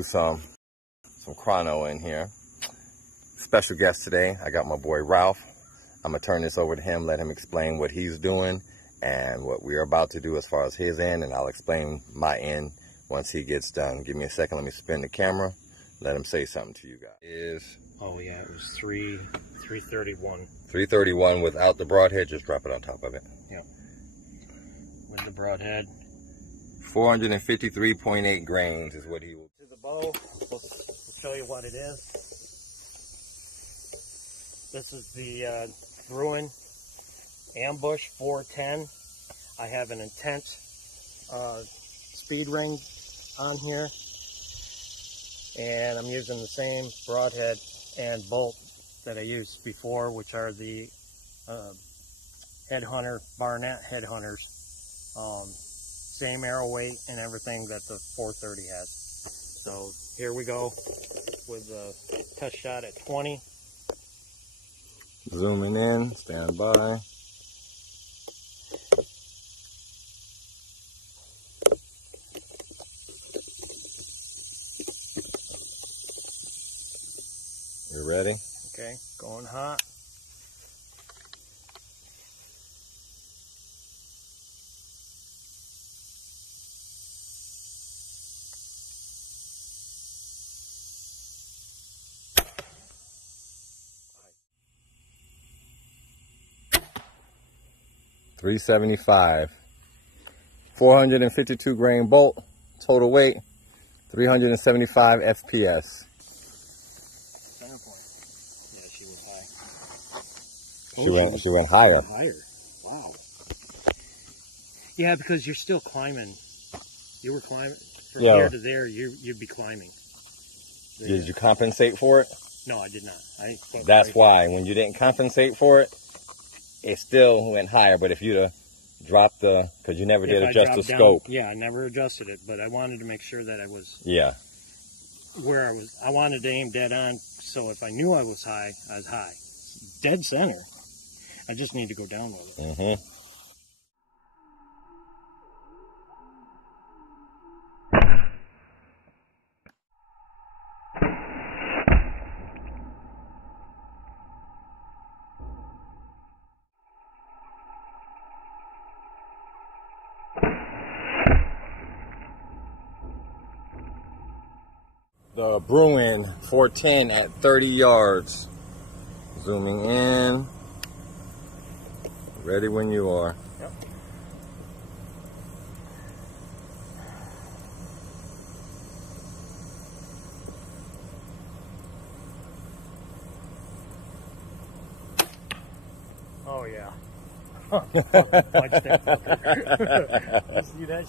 do some chrono in here. Special guest today, I got my boy Ralph. I'm gonna turn this over to him, let him explain what he's doing and what we're about to do as far as his end, and I'll explain my end once he gets done. Give me a second, let me spin the camera, let him say something to you guys. Oh yeah, it was 331. 331 without the broadhead, just drop it on top of it. Yep. With the broadhead. 453.8 grains is what he will. To the bow, we'll show you what it is. This is the Bruin Ambush 410. I have an intense speed ring on here, and I'm using the same broadhead and bolt that I used before, which are the Headhunter Barnett Headhunters. Same arrow weight and everything that the 430 has. So here we go with a touch shot at 20. Zooming in, stand by. You ready? Okay, going hot. .375, 452 grain bolt, total weight 375 FPS. Center point. Yeah, she went high. She went higher. Higher. Wow. Yeah, because you're still climbing. You were climbing from here to there. You'd be climbing. Did you compensate for it? No, I did not. That's why when you didn't compensate for it, it still went higher. But if you'd have dropped because you never did adjust the scope. Yeah, I never adjusted it, but I wanted to make sure that I was where I was. I wanted to aim dead on, so if I knew I was high, I was high. Dead center. I just need to go down with it. Mm-hmm. The Bruin 410 at 30 yards. Zooming in. Ready when you are. Yep. Oh yeah. Watch that. See that?